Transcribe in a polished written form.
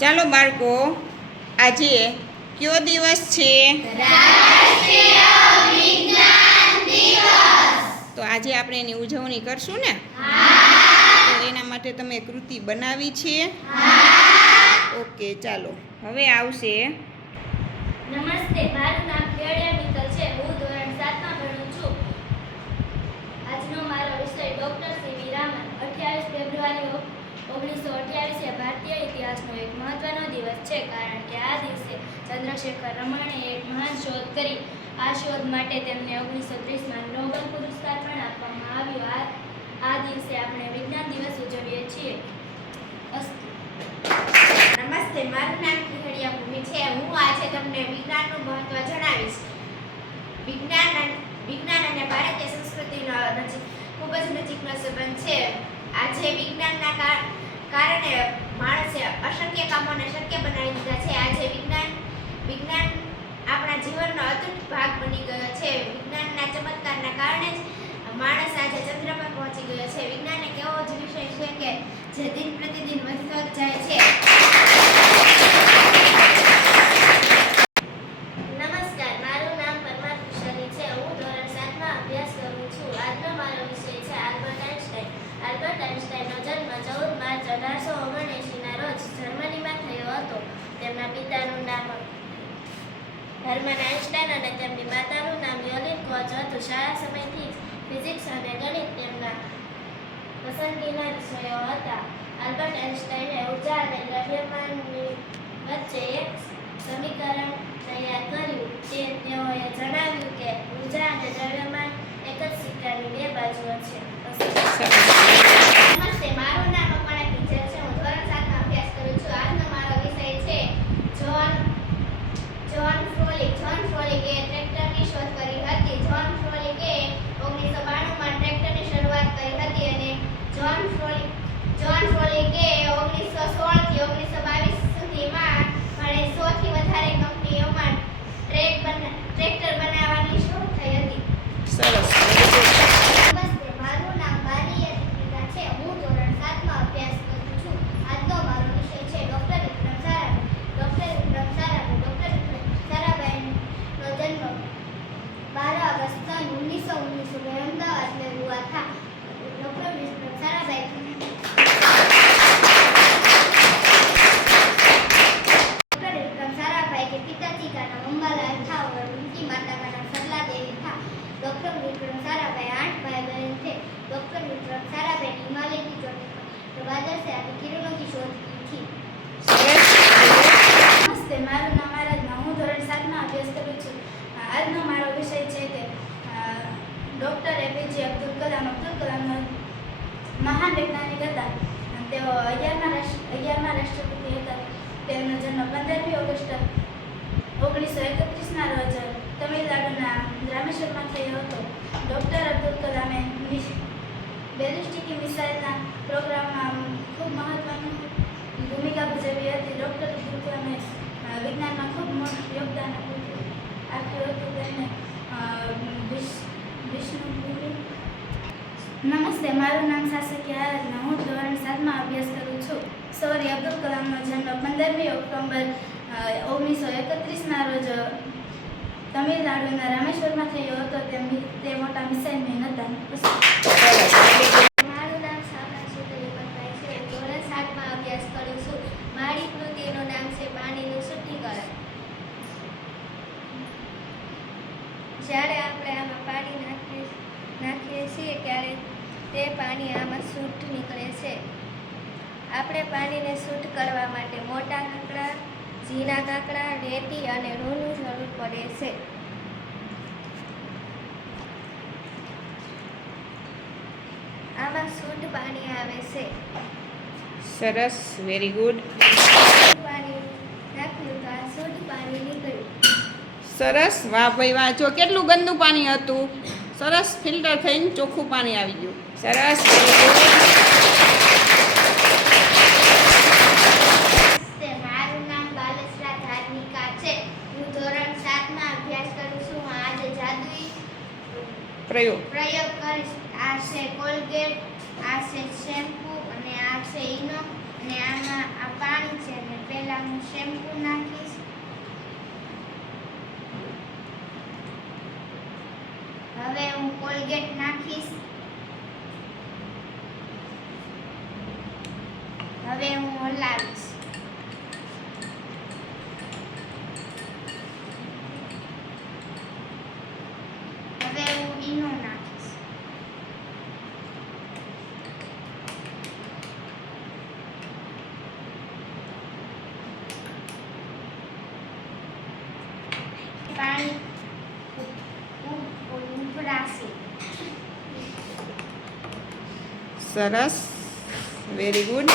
ચાલો બાળકો, આજે કયો દિવસ છે? રાષ્ટ્રીય વિજ્ઞાન દિવસ. તો આજે આપણે એની ઉજવણી કરશું ને? તો એના માટે તમે કૃતિ બનાવી છે? ઓકે, ચાલો હવે આવશે. નમસ્તે, મારું નામ કેડિયા મિત્તલ છે. હું ધોરણ 7માં ભણું છું. આજનો મારો વિષય ડોક્ટર સીવી રામન. 28 ફેબ્રુઆરી 1928 એ ભારતીય ઇતિહાસનો એક મહત્વનો દિવસ છે, કારણ કે આ દિવસે ચંદ્રશેખર રમણે એક મહાન શોધ કરી. આ શોધ માટે તેમને 1930માં નોબેલ પુરસ્કાર પણ આપવામાં આવ્યો. આ દિવસે આપણે વિજ્ઞાન દિવસ ઉજવીએ છીએ. નમસ્તે, મારું નામ કિહડિયા ભૂમિ છે. હું આજે તમને વિજ્ઞાનનું મહત્વ જણાવીશ. વિજ્ઞાન અને ભારતીય સંસ્કૃતિનો ખૂબ જ નજીકનો સંબંધ છે. આજે વિજ્ઞાનના કારણે માણસે અશક્ય કામોને શક્ય બનાવી દીધા છે. આજે વિજ્ઞાન આપણા જીવનનો અતૂટ ભાગ બની ગયો છે. વિજ્ઞાનના ચમત્કારના કારણે જ માણસ આજે ચંદ્ર પર પહોંચી ગયો છે. વિજ્ઞાન એક એવો જ વિષય છે કે જે દિન પ્રતિદિન વધતો જાય છે. નમસ્કાર, મારું નામ પરમાર કિશોરી છે. હું ધોરણ 7માં અભ્યાસ કરું છું. આજનો મારો વિષય છે આલ્બર્ટ આઇન્સ્ટાઈન. આલ્બર્ટ આઇન્સ્ટાઈનનો જન્મ 14 માર્ચ 1879ના રોજ જર્મનીમાં થયો હતો. તેમના પિતાનું નામ હર્મન આઇન્સ્ટાઈન અને તેમની માતાનું નામ યોલિન કોચ હતું. શાળા સમયથી જ ફિઝિક્સ અને ગણિત તેમના પસંદગીના વિષયો હતા. આલ્બર્ટ આઇન્સ્ટાઈને ઉર્જા અને દ્રવ્યમાનની વચ્ચે એક સમીકરણ તૈયાર કર્યું. તેઓએ જણાવ્યું કે ઉર્જા અને દ્રવ્યમાન એક જ સિક્કાની બે બાજુઓ છે. નમસ્તે, મારું નામ અપર્ણા ટીચર છે. હું ધોરણ 7માં અભ્યાસ કરું છું. આજનો મારો વિષય છે જ્હોન ફ્રોલિકે ટ્રેક્ટરની શોધ કરી હતી. જ્હોન ફ્રોલિકે 1992માં ટ્રેક્ટરની શરૂઆત કરી હતી અને જ્હોન ફ્રોલિકે 1916 થી 1922 સુધીમાં 100 થી વધારે કંપનીઓમાં ટ્રેક્ટર બનાવવાની શોધ થઈ હતી. સરસ. નમસ્તે, મારું નામ બારીયા દીપિકા છે. હું ધોરણ 7માં અભ્યાસ કરું છું. આજનો મારો વિષય છે ડોક્ટર વિક્રમ સારાભાઈ. ડોક્ટર વિક્રમ साराभाईનો जन्म 12 अगस्त सन 1919 में अहमदाबाद में हुआ था. डॉक्टर विक्रम साराभाई के पिताजी का नाम अंबालाल था और उनकी माता का नाम सरला देवी था. डॉक्टर विक्रम साराभाई 8 भाई बहन थे. डॉक्टर विक्रम साराभाई ने हिमालय की चोटी पर बादल से आती किरणों की शोध की थी. નમસ્તે, મારું નામ આરાધના. હું ધોરણ 7માં અભ્યાસ કરું છું. આજનો મારો વિષય છે કે ડૉક્ટર એપીજે અબ્દુલ કલામ. અબ્દુલ કલામ મહાન વૈજ્ઞાનિક હતા. તેઓ 11મા રાષ્ટ્રપતિ હતા. તેમનો જન્મ 15મી ઓગસ્ટ 1931ના રોજ તમિલનાડુના રામેશ્વરમાં થયો હતો. ડૉક્ટર અબ્દુલ કલામે બેલિસ્ટિક મિસાઇલના પ્રોગ્રામમાં ખૂબ મહત્વની ભૂમિકા ભજવી હતી. ડૉક્ટર અબ્દુલ કલામે વિજ્ઞાનમાં ખૂબ મોટું યોગદાન આપ્યું હતું. તેમને નમસ્તે, મારું નામ સાસકિયા આરાધના. હું ધોરણ 7માં અભ્યાસ કરું છું. સૌરી અબ્દુલ કલામનો જન્મ 15મી ઓક્ટોબર 1931ના રોજ તમિલનાડુના રામેશ્વરમાં થયો હતો. તે મોટા મિસાઇલમેન હતા. મારું નામ સામના સુતરી પતરાઈ છે. હું ધોરણ 7માં અભ્યાસ કરું છું. મારી કૃતિનું નામ છે પાણીનું શુદ્ધિકરણ. જ્યારે આપણે આમાં પાણી નાખીએ છીએ ત્યારે તે પાણી આમાં શુદ્ધ નીકળે છે. આપણે પાણીને શુદ્ધ કરવા માટે મોટા કાંકરા, ઝીણા કાંકરા, રેતી અને રૂની જરૂર પડે છે. આમાં શુદ્ધ પાણી આવે છે. સરસ, વેરી ગુડ. પાણી નાખ્યું તો આ શુદ્ધ પાણી નીકળ્યું. સરસ, વાહ ભાઈ વાહ. જો કેટલું ગંદુ પાણી હતું, સરસ ફિલ્ટર થઈને ચોખ્ખું પાણી આવી ગયું. સરસ, વેરી ગુડ. મારું નામ બાલસરા ધાર્મિકા છે. હું ધોરણ 7માં અભ્યાસ કરું છું. હું આજે જાદુઈ પ્રયોગ કરીશ. આ છે કોલગેટ, આ છે શેમ્પુ અને આ છે ઈનો અને આમાં આ પાણી છે અને પહેલા શેમ્પૂ નાખીશ. હવે હું કોલગેટ નાખીશ. હવે હું હલાવીશ. હવે હું ઈનો નાખીશ. પાણી ઉભરાશે. સરસ, વેરી ગુડ.